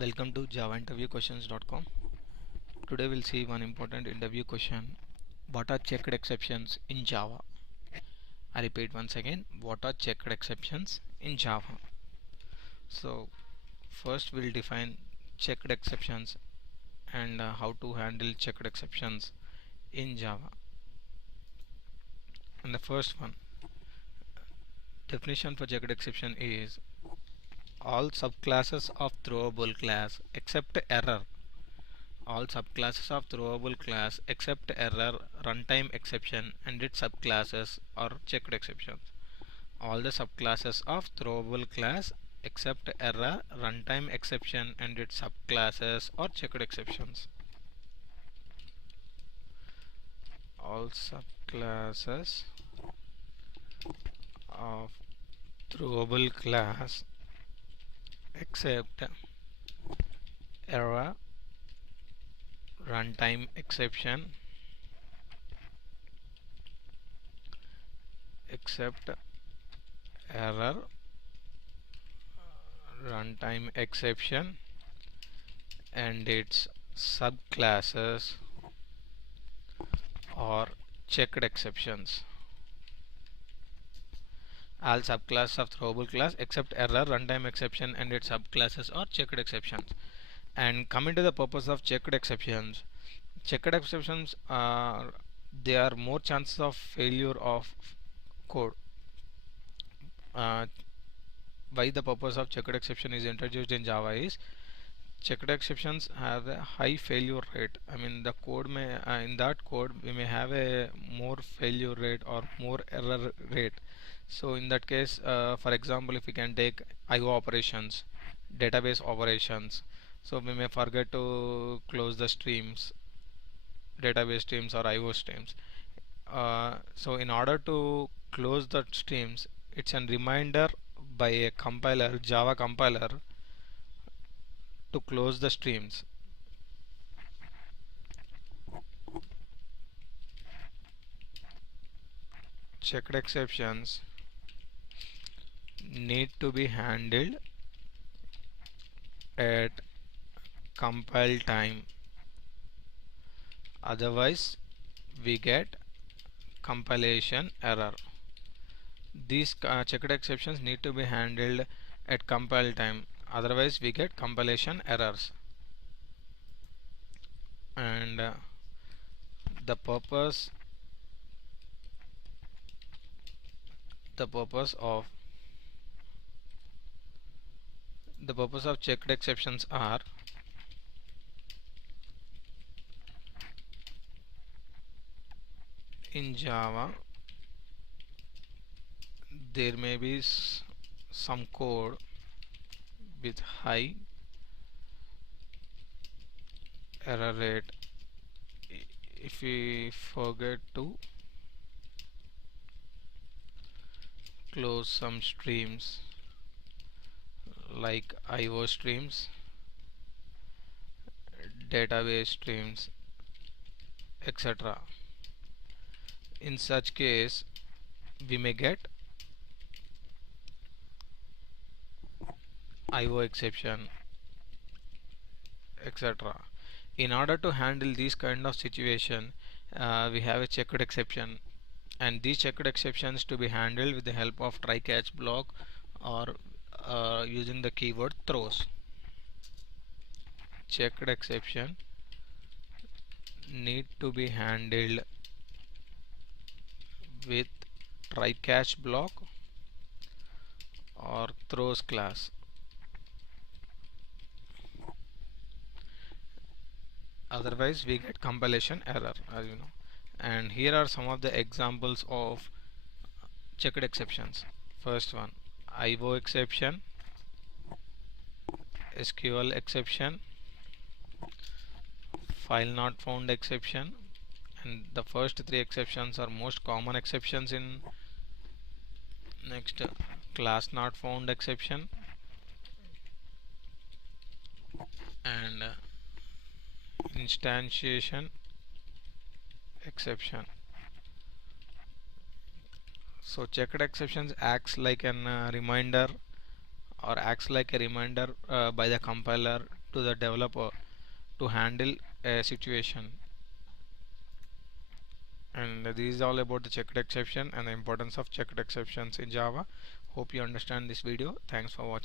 Welcome to javainterviewquestions.com. Today we'll see one important interview question. What are checked exceptions in Java? I repeat once again, what are checked exceptions in Java? So first we'll define checked exceptions and how to handle checked exceptions in Java. And the first one, definition for checked exception is all subclasses of throwable class except error. All subclasses of throwable class except error, runtime exception and its subclasses are checked exceptions. All the subclasses of throwable class except error, runtime exception and its subclasses are checked exceptions. All subclasses of throwable class except error, runtime exception except error, runtime exception and its subclasses or checked exceptions. All subclasses of throwable class except error, runtime exception and its subclasses or checked exceptions. And coming to the purpose of checked exceptions are there are more chances of failure of code. Why the purpose of checked exception is introduced in Java is checked exceptions have a high failure rate. I mean the code may in that code we may have a more failure rate or more error rate. So in that case, for example, if we can take IO operations, database operations, so we may forget to close the streams, database streams or IO streams. So in order to close the streams, it's a reminder by a compiler, Java compiler, to close the streams. Checked exceptions need to be handled at compile time, otherwise we get compilation error. These checked exceptions need to be handled at compile time, otherwise we get compilation errors. And the purpose of checked exceptions are in Java there may be some code with high error rate. If we forget to close some streams like IO streams, database streams, etc. In such case we may get IO exception, etc. In order to handle these kind of situation, we have a checked exception, and these checked exceptions to be handled with the help of try catch block or using the keyword throws. Checked exception need to be handled with try catch block or throws class. Otherwise we get compilation error, as you know. And here are some of the examples of checked exceptions. First one, IO exception, SQL exception, file not found exception, and the first three exceptions are most common exceptions in. Next, class not found exception, and instantiation exception. So checked exceptions acts like a reminder by the compiler to the developer to handle a situation. And this is all about the checked exception and the importance of checked exceptions in Java. Hope you understand this video. Thanks for watching.